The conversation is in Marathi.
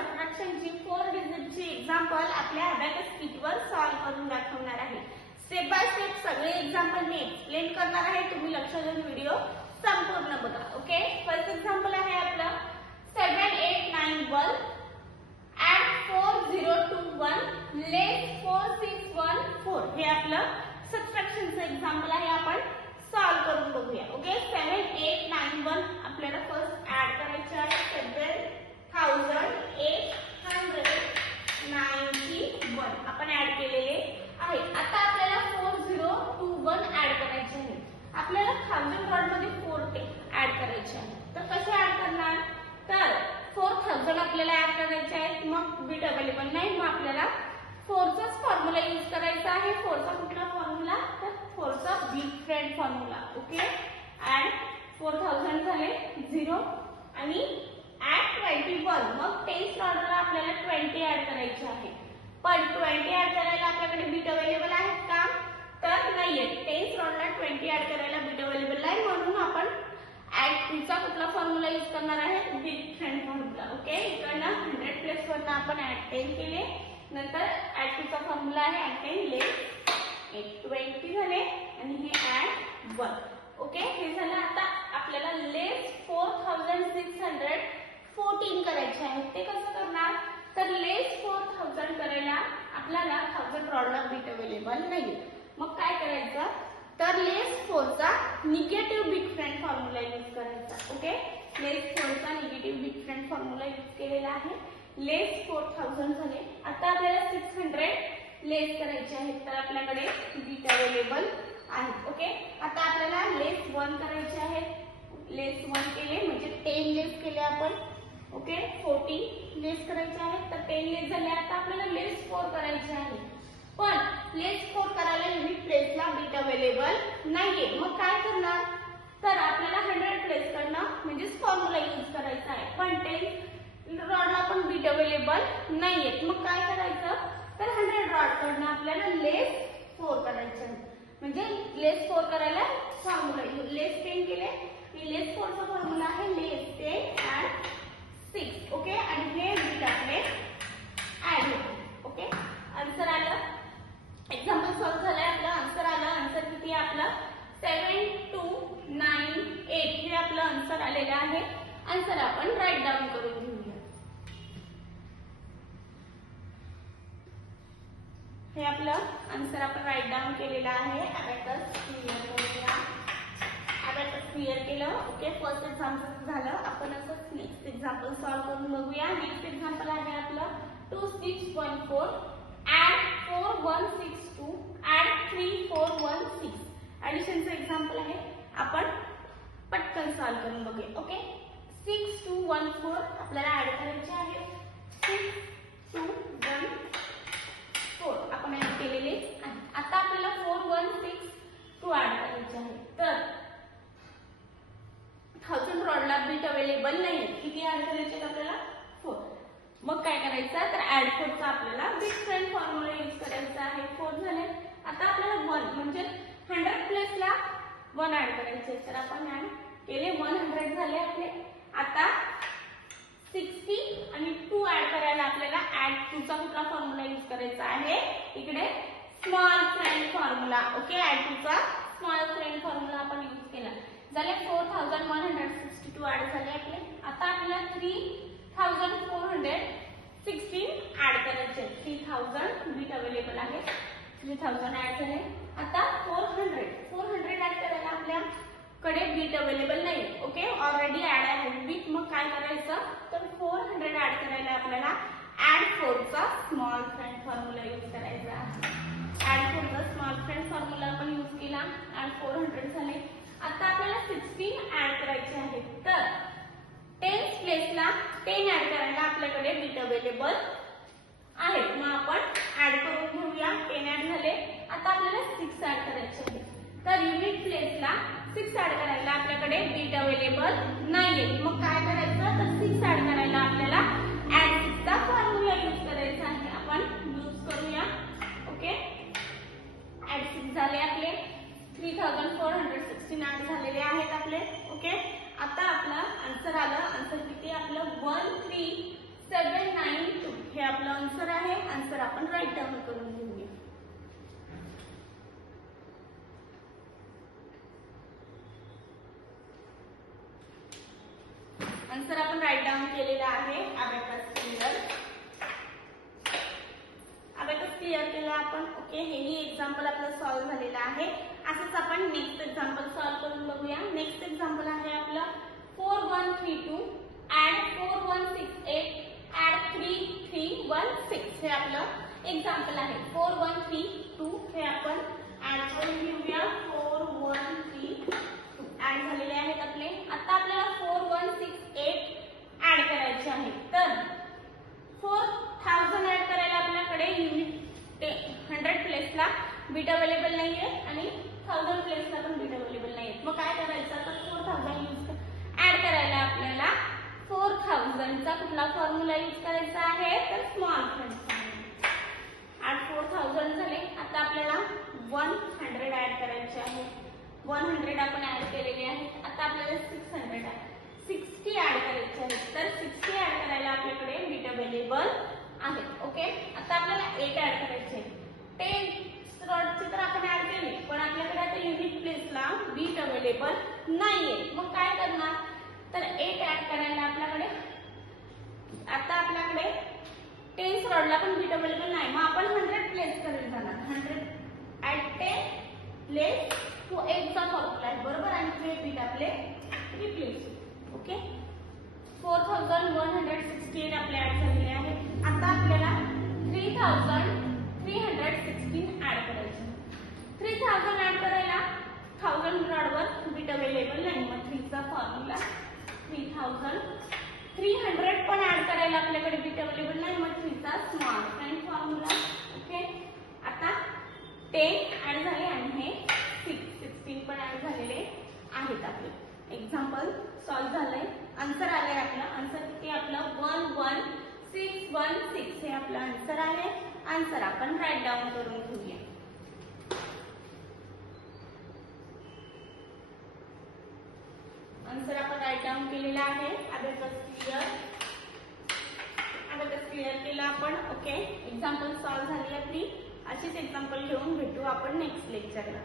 सबट्रॅक्शनची 4 डिजिटची एक्झाम्पल आपल्या अबॅकस किटवर सॉल्व्ह करून दाखवणार आहे। स्टेप बाय स्टेप सगळे एक्झाम्पल मी एक्सप्लेन करणार आहे, तुम्ही लक्ष देऊन व्हिडिओ संपूर्ण बघा। ओके, फर्स्ट एक्झाम्पल आहे आपलं 7891 add 4021 less 4614 हे आपलं सबट्रॅक्शनचं एक्झाम्पल आहे, आपण सॉल्व्ह करून बघूया। ओके, 7891 आपल्याला फर्स्ट ऍड करायचे आहे 7891 आपण ऍड केलेले आहे। आता आपल्याला 4021 ऍड करायचे आहे। आपल्याला 1000 रॉड मध्ये 4 ऍड करायचे आहे, तर कसे ऍड करणार? तर 4000 आपल्याला ऍड करायचे आहेत, मग बिट अवेलेबल नाही, मग आपल्याला 4 चाच फॉर्म्युला यूज करायचा आहे। 4 चा कुठला फॉर्म्युला? तर 4 चा big friend formula. Okay, add 4000 झाले 0 आणि ऍड 21, मग 10th रॉडला आपल्याला 20 ऍड करायचे आहे। पण 20 ऍड करायला आपल्याकडे बिट अवेलेबल आहेत का? तर नाहीये। 10th रॉडला 20 ऍड करायला बिट अवेलेबल नाही, म्हणून आपण ऍड 2 चा कुठला फॉर्म्युला यूज करणार आहे? Big friend formula. ओके, इकडनं 100 प्लस 1 आपण ऍड 10 केले, नंतर ऍड 2 चा फॉर्म्युला आहे ऍड 10 लेस 20 झाले आणि हे ऍड 1। ओके, हे झालं। आता आपल्याला लेस 4614 करायचे आहे, ते कसं करणार? तर लेस 4000 करायला आपल्याला 1000 रॉडला बिट अवेलेबल नाहीये, मग काय करायचं? तर लेस 4 चा negative big friend formula use करायचा। ओके, लेस 4 चा negative big friend formula use केलेला आहे। लेस 4000 झाले, आता आपल्याला 600 लेस करायचे आहेत, तर आपल्याकडे बिट अवेलेबल आहे। ओके, आता आपल्याला लेस 1 करायचे आहेत, लेस 1 केले म्हणजे 10 लेस केले आपण। ओके, 40 लेस करायचे आहेत, तर 10 लेस झाले। आता आपल्याला लेस 4 करायचे आहे, पण लेस 4 करायला युनिट प्लेसला बिट अवेलेबल नाहीये, मग काय करणार? तर आपल्याला 100 प्लेस करणं म्हणजे फॉर्म्युला यूज करायचा आहे, पण 10 रॉडला पण बिट अवेलेबल नाहीये, मग काय करायचं? तर 100 रॉड कडनं आपल्याला लेस 4 करायचे आहे, म्हणजे लेस 4 करायला फॉर्म्युला लेस 10 केले, लेस 4 चा फॉर्म्युला आहे लेस 10 ऍड 6। ओके, आणि हे बिट आपले ऍड होते। ओके, आन्सर आलं, एक्झाम्पल सॉल्व्ह झालंय, आपलं आन्सर आलं। आन्सर किती आहे आपलं? 7298 हे आपलं आन्सर आलेलं आहे। आन्सर आपण राईट डाऊन करून घेऊया। हे आपलं आन्सर आपण राईट डाऊन केलेलं आहे। अबॅकस क्लिअर करूया, अबॅकस क्लिअर केलं। ओके, फर्स्ट एक्झाम्पल झालं, आपण असंच नेक्स्ट एक्झाम्पल सॉल्व्ह करून बघूया। नेक्स्ट एक्झाम्पल आहे आपलं 2614 ऍड 4162 ऍड 3416 ऍडिशनचं एक्झाम्पल आहे, आपण पटकन सॉल्व्ह करून बघूया। ओके, 6214 आपल्याला ऍड करायचे आहे, 6214 आपण ऍड केलेले आहे। आता आपल्याला 4162 ऍड करायचे आहे, तर 1000 रॉडला बिट अवेलेबल नाहीये, किती ऍड करायचे आपल्याला? 4। मग काय करायचं? तर ऍड 4 चा आपल्याला बिग फ्रेंड फॉर्म्युला यूज करायचा आहे। 4 झाले, आता आपल्याला 1 म्हणजे 100 प्लसला 1 ऍड करायचे, तर आपण ऍड केले 100 झाले आपले। आता 60 आणि 2 ऍड करायला आपल्याला ऍड 2 चा कुठला फॉर्म्युला यूज करायचा आहे? इकडे small friend formula. Okay, add 2 चा स्मॉल फ्रेंड फॉर्म्युला आपण यूज केला, झाले 4162 ऍड झाले आपले। आता आपल्याला 3416 ऍड करायचे, 3000 बिट अवेलेबल आहे, 3000 ऍड झाले। आता 400 ऍड करायला आपल्याकडे बिट अवेलेबल नाही। ओके, ऑलरेडी ऍड आहे बिट, मग काय करायचं? तर 400 ऍड करायला आपल्याला ऍड 4 चा स्मॉल फ्रेंड फॉर्म्युला यूज करायचा आहे। ऍड 4 चा स्मॉल फ्रेंड फॉर्म्युला आपण यूज केला, ऍड 400 झाले। आता आपल्याला 16 ऍड करायचे आहे, तर 10th प्लेसला 10 ऍड करायला आपल्याकडे बिट अवेलेबल आहे, मग आपण ऍड करून घेऊया। 10 ऍड झाले, आता आपल्याला 6 ऍड करायचे आहे, तर युनिट प्लेसला 6 ऍड करायला आपल्याकडे बिट अवेलेबल नाहीये, मग काय करायचं? तर 6 ऍड करायला आपल्याला ऍड 6 चा फॉर्म्युला यूज करायचा आहे, आपण यूज करूया। ओके, ऍड 6 झाले आपले, 3416 ऍड झालेले आहेत आपले। ओके, आता आपला आन्सर आलं, आन्सर किती आपलं 13 792 हे आपलं आन्सर आहे. आन्सर आपण राईट डाऊन करून घेऊया. आन्सर आपण राईट डाऊन केलेला आहे. अबॅकस क्लिअर केलं आपण. ओके, हेही एक्झाम्पल आपलं सॉल्व्ह झालेलं आहे. असंच आपण नेक्स्ट एक्झाम्पल सॉल्व्ह करून बघूया. नेक्स्ट एक्झाम्पल आहे आपलं 4132 ऍड 4168 ऍड 3316 हे आपलं एक्झाम्पल आहे. 4132 हे आपण ऍड करून घेऊया. 4132 ऍड झालेले आहेत आपले. आता आपल्याला 4168 ऍड करायचे आहे. तर 4000 ऍड करायला आपल्याकडे युनिट 100 प्लेसला बीट अवेलेबल नाहीये आणि 1000 प्लेसला पण बीट अवेलेबल नाहीये. मग काय करायचं? तर 4000 ऍड करायला आपल्याला 4000 चा कुठला फॉर्म्युला यूज करायचा आहे? तर स्मॉल फ्रंट. ऍड 4000 झाले. आता आपल्याला 100 ऍड करायचे आहे. 100 आपण ऍड केलेले आहे. आता आपल्याला 60 ऍड करायचे आहे. तर 60 ऍड करायला आपल्याकडे बीट अवेलेबल आहे. ओके, आता आपल्याला 8 ऍड करायचे. 10 स्लॉटचे तर आपण ऍड केले, पण आपल्याकडे आता युनिट प्लेसला बीट अवेलेबल नाहीये. मग काय करणार? तर 8 ऍड करायला आपल्याकडे आता आपल्याकडे 10 स्लॉटला पण बीट अवेलेबल नाही. मग आपण 100 प्लेस करेल जाणार. 100 ऍट 10 प्लेस तो 8 चा फॉर्म्युला आहे बरोबर. आणि हे बीट आपले रिप्लेस. ओके, 4168 आपले ऍड झालेले आहे. आता आपल्याला 3316 ऍड करायचे. 3000 ऍड करायला 1000 रॉडवर बीट अवेलेबल नाही. मग 3 चा फॉर्म्युला 3000. 300 पण ऍड करायला आपल्याकडे बीट अवेलेबल नाही. मग 3 चा स्मॉल फ्रंट फॉर्म्युला. ओके, आता 10 ऍड झाले आणि हे 16 पण ऍड झालेले आहेत. आपले एक्झाम्पल सॉल्व्ह झालंय. आन्सर आलंय आपला. आन्सर किती आपलं? 11616 हे आपलं आन्सर आहे. आन्सर आपण राईट डाऊन करून घेऊया. आन्सर आपण राईट डाऊन केलेला आहे. अबॅकस क्लिअर केलं आपण. ओके, एक्झाम्पल सॉल्व्ह झाली आपली. अशीच एक्झाम्पल घेऊन भेटू आपण नेक्स्ट लेक्चरला.